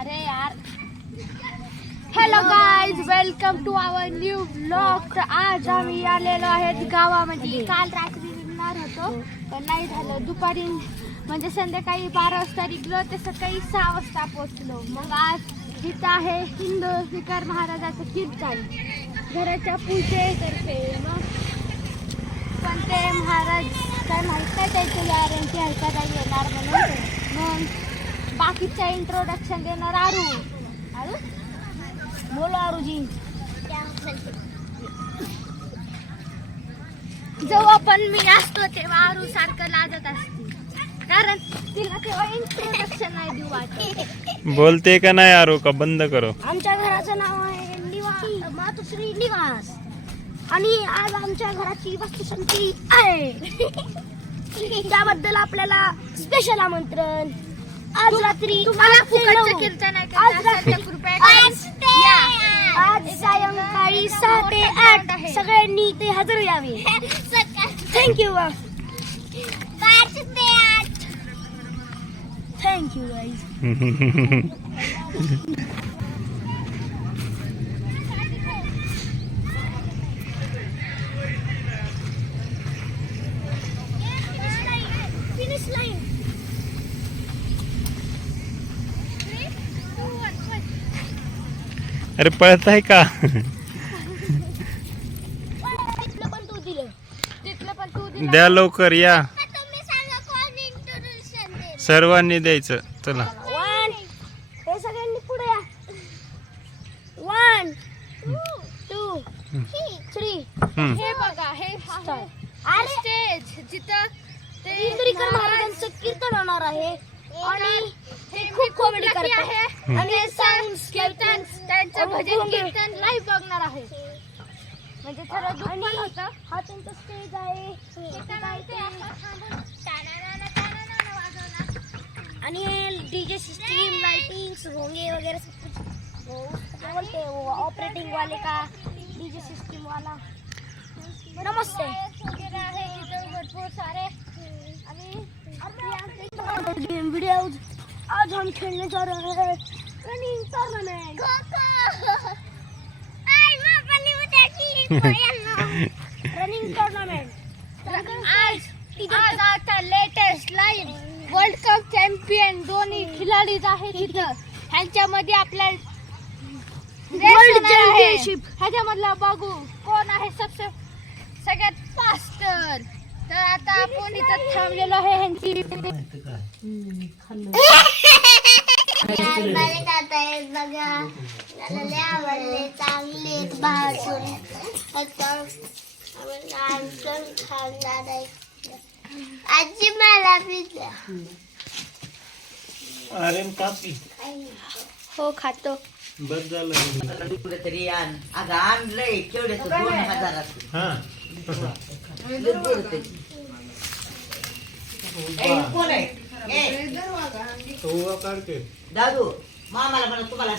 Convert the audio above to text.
अरे यार. Hello guys welcome to our new blog तर आज आम्ही आलेलो आहेत गावामध्ये. काल रात्री निघणार होतो पण नाही झालं. दुपारी म्हणजे संध्याकाळी बारा वाजता निघलो ते सकाळी सहा वाजता पोचलो मग आज इथं आहे हिंदू विकार महाराजाचं कीर्तन. घराच्या पूजेतर्फे मग. पण ते महाराज काय माहीत नाही त्याची गॅरंटी आहे का मग बाकीचं इंट्रोडक्शन देणार आरू. आरू? बोलो आरूजी. जेव्हा पण मी असतो तेव्हा आरू सारखं लाजत असते. कारण तिला तेव्हा इंट्रोडक्शन नाही देऊ वाटत. बोलते का नाही आरो का बंद करो? आमच्या घराचं नाव आहे निवास मातुश्री निवास. आणि आज आमच्या घराची वस्तुशांती आहे. त्याबद्दल आपल्याला स्पेशल आमंत्रण. आज रात्री तुम्हाला कीर्तन आज आज सायंकाळी सहा ते आठ. सगळ्यांनी ते हजर यावे thank you thank you guys Finish line. अरे पळत आहे का? तिथलं पण तू दिलं तिथलं पण तू दिलं द्या लवकर या. तुम्ही सांगा कोण इंट्रोडक्शन दे सर्वांनी द्यायचं. चला. वन हे सगळ्यांनी पुढे या. One two three. हे बघा हे आणि स्टेज जिथं ते इंद्रिकर महाराजांचं कीर्तन होणार आहे. आणि हे खूप कॉमेडी आहे. आणि हे साऊंड भजन कीर्तन लाईव्ह बघणार आहे. म्हणजे थोडं दुःख पण होतं हा त्यांचा स्टेज आहे. आणि डीजे सिस्टीम लाइटिंग्स भोंगे वगैरे सब कुछ. वो क्या बोलते हैं वो ऑपरेटिंग वाले का? डीजे सिस्टम वाला. नमस्ते. भरपूर सारे वीडियो आज हम खेलने जा रहे हैं. रनिंग टूर्नामेंट रनिंग टूर्नामेंट आज आता latest line world cup champion दोन्ही खिलाडी आहेत तिथं ह्यांच्यामध्ये आपल्या वर्ल्ड चॅम्पियनशिप ह्याच्यामधला बघू कोण आहे सबसे सगळ्यात फास्टर तर आता आपण इथं थांबलेलो आहे ह्यांची. बघा. चांगले आजी मला पिझ्झा. अरे कापी. हो खातो. बस झालं. कुठेतरी आण. अगं आणलंय. केवढे दोन हजारात हा. कोण आहे? दादू मामाला म्हणा तुम्हाला